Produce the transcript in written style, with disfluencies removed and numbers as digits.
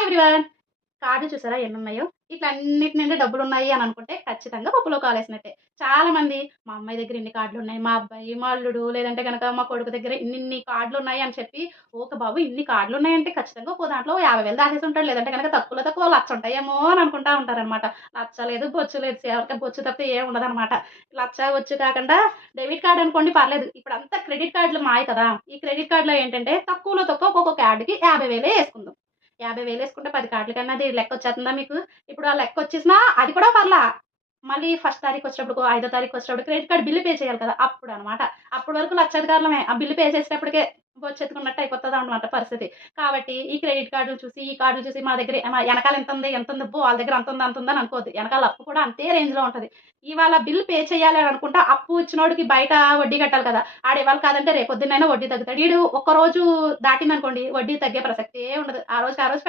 Hi everyone. కార్డులు చూసారా ఎన్నున్నాయో? ఇట్లన్నిటి నిండా డబ్బులున్నాయి అని అనుకుంటే ఖచ్చితంగా పప్పులో కాలేసినట్టే. చాలామంది మా అమ్మాయి దగ్గర ఇన్ని కార్డులున్నాయి, మా అబ్బాయి, మా అల్లుడు లేదంటే గనక మా కొడుకు దగ్గర ఇన్నిన్ని కార్డులున్నాయి అని చెప్పి, ఓకే బాబు ఇన్ని కార్డులున్నాయంటే ఖచ్చితంగా ఒక్కో దాంట్లో 50,000 దాచేసుంటాడు. లేదంటే గనక తక్కువలో తక్కువ 1,00,000 ఉంటాయేమో అని అనుకుంటా ఉంటారనమాట. లచ్చ లేదు, బొచ్చు లేదు. ఎవరికీ బొచ్చు తప్పితే ఏం ఉండదనమాట. లచ్చ, బొచ్చు కాకుండా డెబిట్ కార్డ్ అనుకోండి పర్లేదు. ఇప్పుడంతా క్రెడిట్ కార్డులు మాయి కదా! ఈ క్రెడిట్ కార్డ్‌లో ఏంటంటే తక్కువలో తక్కువ ఒక్కొక్క కార్డ్‌కి 50,000 యేసుకుందాం. 50,000 యేసుకుంటే 10 కార్డుల కన్నా అది లెక్కొచ్చేత్తందా మీకు? ఇప్పుడు ఆ లెక్కొచ్చేసినా అది కూడా పర్లా. మళ్ళీ ఫస్ట్ తారీఖొచ్చినప్పుడుకో, ఐదో తారీఖొచ్చినప్పుడు క్రెడిట్ కార్డ్ బిల్లు పే చేయాలి కదా! అప్పుడనమాట. అప్పటి వరకు లక్షాధికారులమే. ఆ బిల్లు పే చేసేటప్పటికే బొచ్చెత్తుకున్నట్టు అయిపోతదనమాట పరిస్థితి. కాబట్టి ఈ క్రెడిట్ కార్డులు చూసి, ఈ కార్డులు చూసి మా దగ్గర ఎనకాల ఎంతుంది, ఎంతుంది అబ్బో! వాళ్ళ దగ్గర అంతుంది, అంతుంది అని అనుకోవద్దు. ఎనకాల అప్పు కూడా అంతే రేంజ్‌లో ఉంటది. ఇవాళ బిల్ పే చేయాలి అని అనుకుంటే అప్పు ఇచ్చినోడికి బయట వడ్డీ కట్టాలి కదా! ఆడివాళ కాదంటే రేపొద్దున్నైనా వడ్డీ తగ్గుతాడు. ఈడు ఒక్కరోజు దాటిందనుకోండి వడ్డీ తగ్గే ప్రసక్తే ఉండదు. ఆ రోజుకి ఆ రోజు